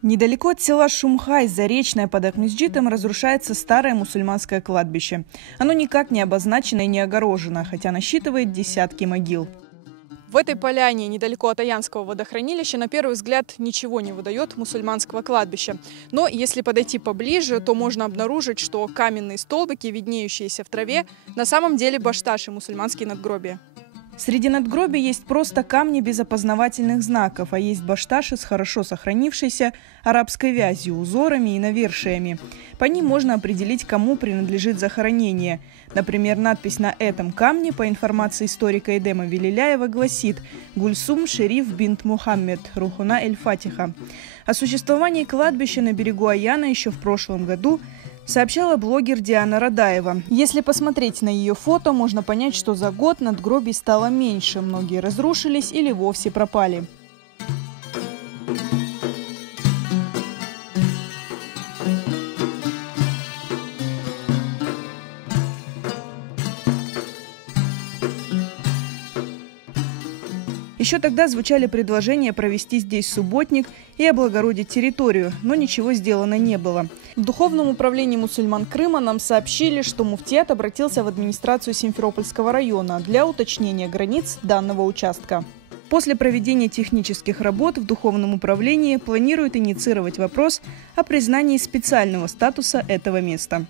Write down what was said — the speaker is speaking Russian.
Недалеко от села Шумхай, Заречное под Акмесджитом, разрушается старое мусульманское кладбище. Оно никак не обозначено и не огорожено, хотя насчитывает десятки могил. В этой поляне, недалеко от Аянского водохранилища, на первый взгляд ничего не выдает мусульманского кладбища. Но если подойти поближе, то можно обнаружить, что каменные столбики, виднеющиеся в траве, на самом деле башташи, мусульманские надгробия. Среди надгробий есть просто камни без опознавательных знаков, а есть башташи с хорошо сохранившейся арабской вязью, узорами и навершиями. По ним можно определить, кому принадлежит захоронение. Например, надпись на этом камне, по информации историка Эдема Велиляева, гласит «Гульсум Шериф бинт Мухаммед, Рухуна эль-Фатиха». О существовании кладбища на берегу Аяна еще в прошлом году сообщала блогер Диана Радаева. Если посмотреть на ее фото, можно понять, что за год надгробий стало меньше. Многие разрушились или вовсе пропали. Еще тогда звучали предложения провести здесь субботник и облагородить территорию, но ничего сделано не было. В Духовном управлении мусульман Крыма нам сообщили, что муфтият обратился в администрацию Симферопольского района для уточнения границ данного участка. После проведения технических работ в Духовном управлении планируют инициировать вопрос о признании специального статуса этого места.